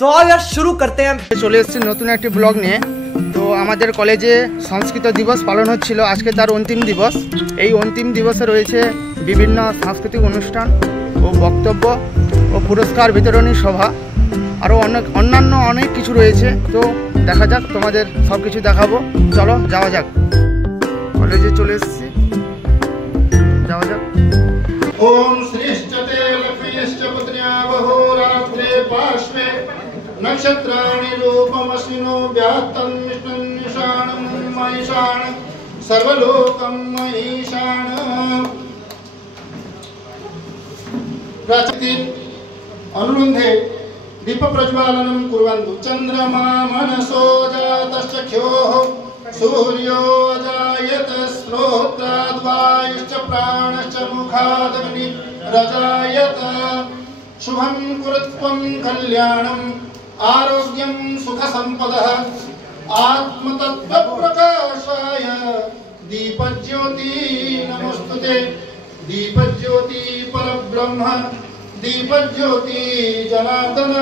तो यार शुरू करते हैं। চলে এসেছি নতুন একটি ব্লগ নিয়ে। তো আমাদের কলেজে সংস্কৃত দিবস পালন হচ্ছিল, আজকে তার অন্তিম দিবস। এই অন্তিম দিবসে রয়েছে বিভিন্ন সাংস্কৃতিক অনুষ্ঠান ও বক্তব্য ও পুরস্কার বিতরণী সভা, আরও অন্যান্য অনেক কিছু রয়েছে। তো দেখা যাক, তোমাদের সব কিছু দেখাবো। চলো যাওয়া যাক। কলেজে চলে এসেছি, যাওয়া যাক। ओम श्रीश्चते लक्ष्मीश्च पुत्र्या बहुरात्रे पार्श्वे नक्षत्राणि रूपमश्विनो व्यात्तं विष्णुनिशानं महिषाण सर्वलोकं महिषाण। प्राचीति अनुरुन्धे दीप प्रज्वालनं कुर्वन्तु। चन्द्रमा मनसो जातश्चख्योः सूर्यो अजायत श्रोत्राद्वायुश्च प्राणश्च मुखादग्नि रजायत। शुभं कुरुत्वं कल्याणं आरोग्यं सुखसम्पदः आत्मतत्त्वप्रकाशाय दीपज्योति नमोस्तुते। दीपज्योति परब्रह्म दीपज्योति जनार्दन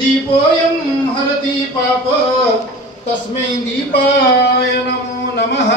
दीपोऽयं हरति पाप तस्मै दीपाय नमो नमः।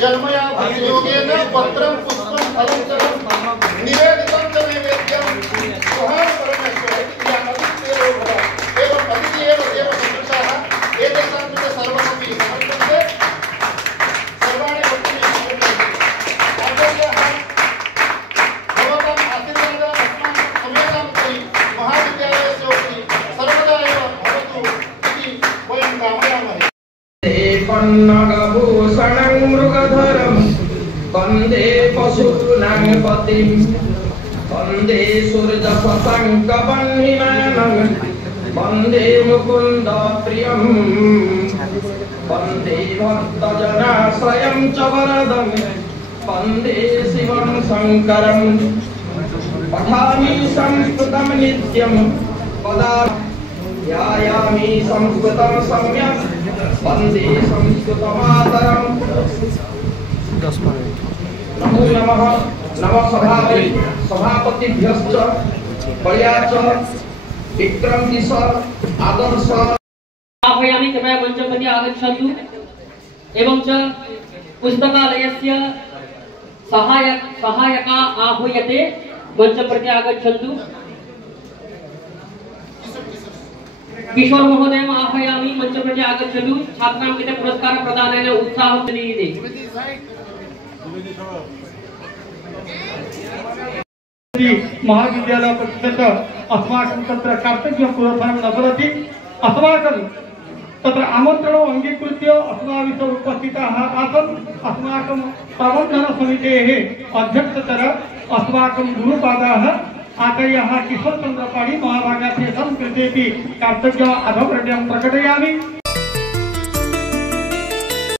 जन्मया भक्तियोगेन पत्रं पुष्पं फलं च निवेदितं च नैवेद्यं सुहान परमेश्वर इति अतिथेयो भव एवं अतिथि एव देवसदृशाः एतेषां कृते सर्वमपि समर्प्यन्ते सर्वाणि भक्तानि समर्प्यन्ते आचार्याः भवताम् आशीर्वादः अस्माकं समेतां उपरि महाविद्यालयस्य उपरि सर्वदा एव भवतु इति वयं कामयामहे। पन्नगभूषणं मृगधरं वन्दे पशूनां पतिं वन्दे सूर्यपतङ्कवह्निमानं वन्दे मुकुन्दप्रियं वन्दे भक्तजनाश्रयं च वरदं वन्दे शिवं शङ्करं पठामि संस्कृतं नित्यं पदा ध्यायामि संस्कृतं सम्यक् वन्दे संस्कृतमातरम्। नमो नमः नमः सभापतिभ्यश्च पर्याच विक्रमति सर आदर्श आह्वयामि कृपया मञ्चं प्रति आगच्छन्तु एवं च पुस्तकालयस्य सहायका आह्वयते मञ्चं प्रति आगच्छन्तु। किशोर महोदयम् आह्वयामि मञ्चं प्रति आगच्छन्तु। छात्राणां कृते पुरस्कार प्रदानेन उत्साहं दीयते। महाविद्यालय परिषद अस्माकं तत्र कर्तव्यपुरस्सरं न भवति। अस्माकं तत्र आमन्त्रणम् अङ्गीकृत्य अस्माभिः उपस्थिताः आसन्। अस्माकं प्रबन्धनसमितेः अध्यक्षतः अस्माकं गुरुपादाः आचार्याः किशोरचन्द्रपाणि महाभागाः तेषां कृतेपि कर्तव्यम् अधोरेड्यं प्रकटयामि।